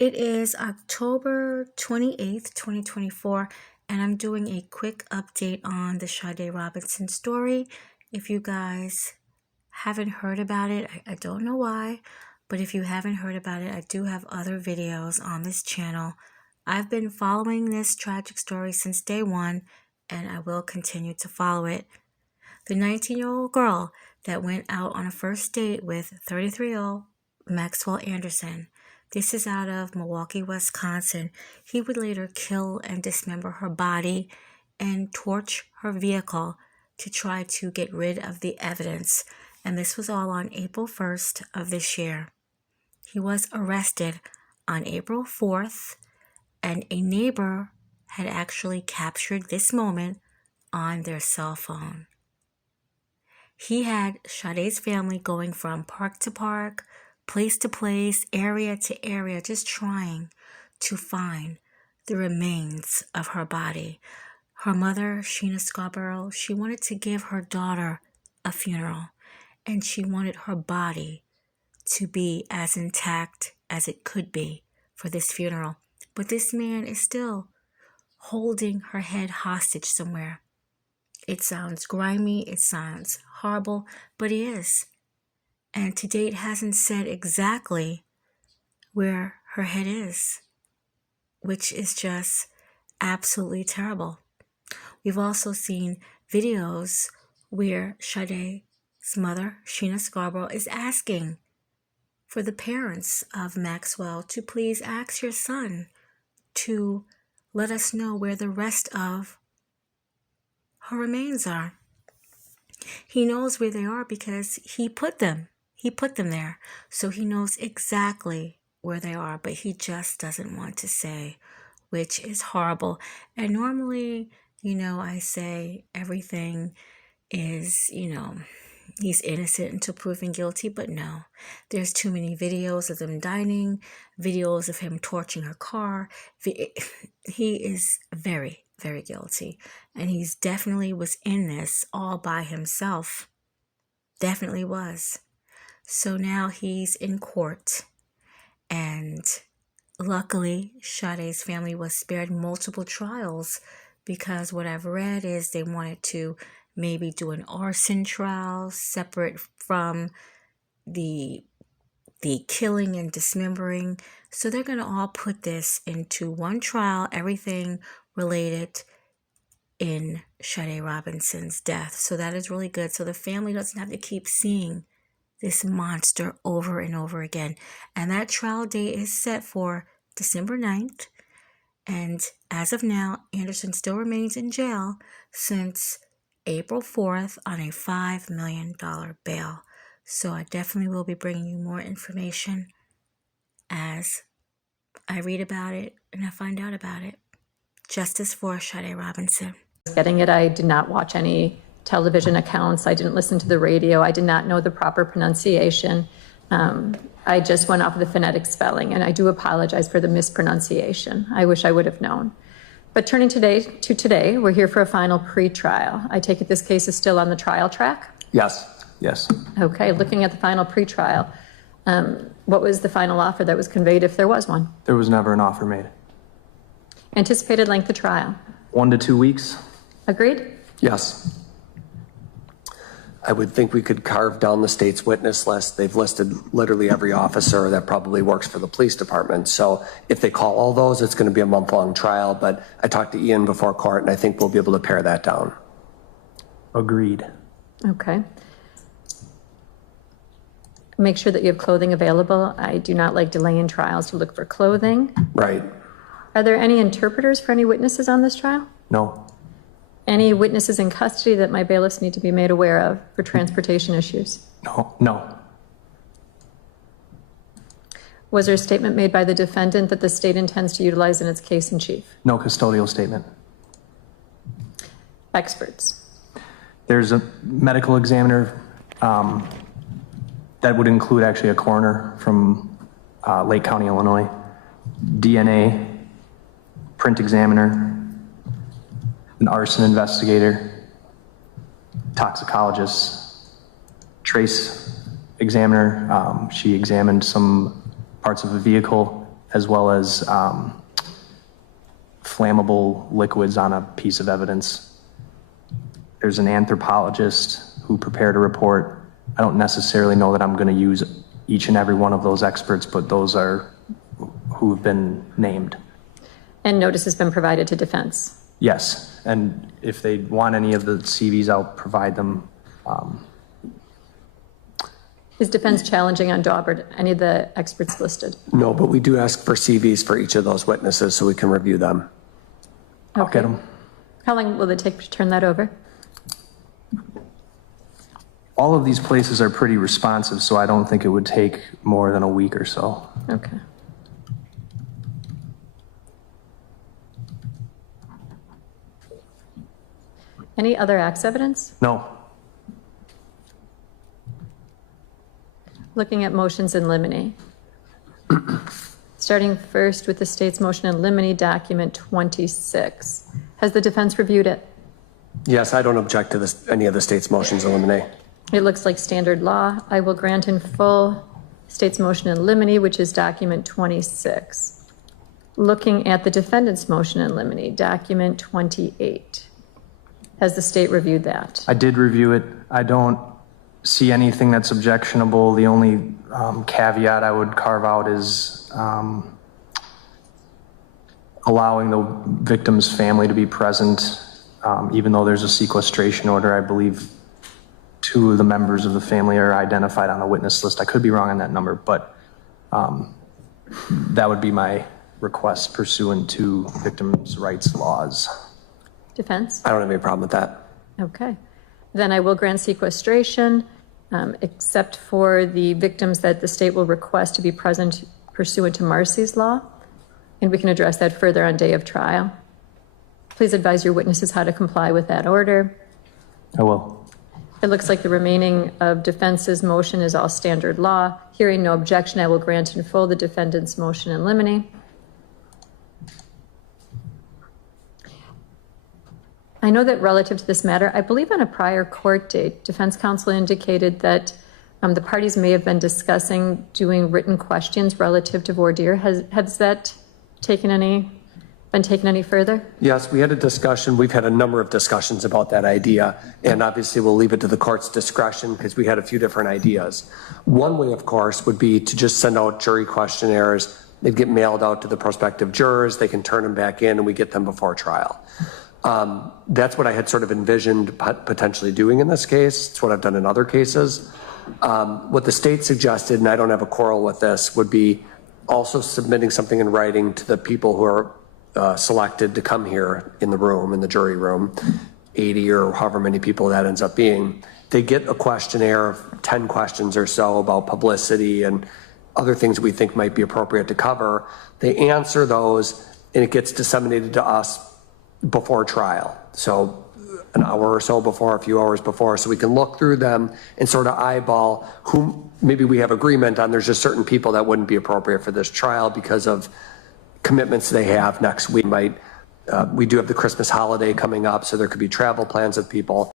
It is October 28th, 2024, and I'm doing a quick update on the Sade Robinson story. If you guys haven't heard about it, I don't know why, but if you haven't heard about it, I do have other videos on this channel. I've been following this tragic story since day one, and I will continue to follow it. The 19-year-old girl that went out on a first date with 33-year-old Maxwell Anderson. This is out of Milwaukee, Wisconsin. He would later kill and dismember her body and torch her vehicle to try to get rid of the evidence. And this was all on April 1st of this year. He was arrested on April 4th, and a neighbor had actually captured this moment on their cell phone. He had Sade's family going from park to park, place to place, area to area, just trying to find the remains of her body. Her mother, Sheena Scarborough, she wanted to give her daughter a funeral, and she wanted her body to be as intact as it could be for this funeral. But this man is still holding her head hostage somewhere. It sounds grimy, it sounds horrible, but he is. And to date hasn't said exactly where her head is, which is just absolutely terrible. We've also seen videos where Sade's mother, Sheena Scarborough, is asking for the parents of Maxwell to please ask your son to let us know where the rest of her remains are. He knows where they are because he put them there. So he knows exactly where they are, but he just doesn't want to say, which is horrible. And normally, I say everything is, he's innocent until proven guilty, but no. There's too many videos of them dining, videos of him torching her car. He is very, very guilty. And he's definitely was in this all by himself. Definitely was. So now he's in court. And luckily, Sade's family was spared multiple trials because what I've read is they wanted to maybe do an arson trial separate from the killing and dismembering. So they're going to all put this into one trial, everything related in Sade Robinson's death. So that is really good. So the family doesn't have to keep seeing this monster over and over again. And that trial date is set for December 9th. And as of now, Anderson still remains in jail since April 4th on a $5 million bail. So I definitely will be bringing you more information as I read about it and I find out about it. Justice for Sade Robinson. Getting it, I did not watch any television accounts. I didn't listen to the radio. I did not know the proper pronunciation. I just went off of the phonetic spelling, and I do apologize for the mispronunciation. I wish I would have known. But turning today, we're here for a final pre-trial. I take it this case is still on the trial track? Yes. Okay, looking at the final pre-trial, what was the final offer that was conveyed, if there was one? There was never an offer made. Anticipated length of trial? 1 to 2 weeks. Agreed? Yes. I would think we could carve down the state's witness list. They've listed literally every officer that probably works for the police department. So if they call all those, it's going to be a month-long trial. But I talked to Ian before court, and I think we'll be able to pare that down. Agreed. Okay. Make sure that you have clothing available. I do not like delaying trials to look for clothing. Right. Are there any interpreters for any witnesses on this trial? No. Any witnesses in custody that my bailiffs need to be made aware of for transportation issues? No. Was there a statement made by the defendant that the state intends to utilize in its case in chief? No custodial statement. Experts? There's a medical examiner that would include actually a coroner from Lake County, Illinois, DNA, print examiner, an arson investigator, toxicologist, trace examiner. She examined some parts of the vehicle as well as flammable liquids on a piece of evidence. There's an anthropologist who prepared a report. I don't necessarily know that I'm going to use each and every one of those experts, but those are who have been named. And notice has been provided to defense? Yes, and if they want any of the CVs, I'll provide them. Is defense challenging on Daubert any of the experts listed? No, but we do ask for CVs for each of those witnesses so we can review them. I'll get them. How long will it take to turn that over? All of these places are pretty responsive, so I don't think it would take more than a week or so. Okay. Any other acts evidence? No. Looking at motions in limine. Starting first with the state's motion in limine, document 26. Has the defense reviewed it? Yes, I don't object to any of the state's motions eliminate. It looks like standard law. I will grant in full state's motion in limine, which is document 26. Looking at the defendant's motion in limine, document 28. Has the state reviewed that? I did review it. I don't see anything that's objectionable. The only caveat I would carve out is allowing the victim's family to be present, even though there's a sequestration order. I believe 2 of the members of the family are identified on a witness list. I could be wrong on that number, but that would be my request pursuant to victims' rights laws. Defense? I don't have any problem with that. Okay. Then I will grant sequestration, except for the victims that the state will request to be present pursuant to Marcy's law. And we can address that further on day of trial. Please advise your witnesses how to comply with that order. I will. It looks like the remaining of defense's motion is all standard law. Hearing no objection, I will grant in full the defendant's motion in limine. I know that relative to this matter, I believe on a prior court date, defense counsel indicated that the parties may have been discussing doing written questions relative to voir dire. Has that been taken any further? Yes, we had a discussion. We've had a number of discussions about that idea, and obviously we'll leave it to the court's discretion because we had a few different ideas. One way, of course, would be to just send out jury questionnaires. They'd get mailed out to the prospective jurors. They can turn them back in, and we get them before trial. That's what I had sort of envisioned potentially doing in this case. It's what I've done in other cases. What the state suggested, and I don't have a quarrel with this, would be also submitting something in writing to the people who are selected to come here in the room, in the jury room, 80 or however many people that ends up being. They get a questionnaire of 10 questions or so about publicity and other things we think might be appropriate to cover. They answer those, and it gets disseminated to us before trial. So an hour or so before, a few hours before, so we can look through them and sort of eyeball who maybe we have agreement on. There's just certain people that wouldn't be appropriate for this trial because of commitments they have next week. We do have the Christmas holiday coming up, so there could be travel plans of people.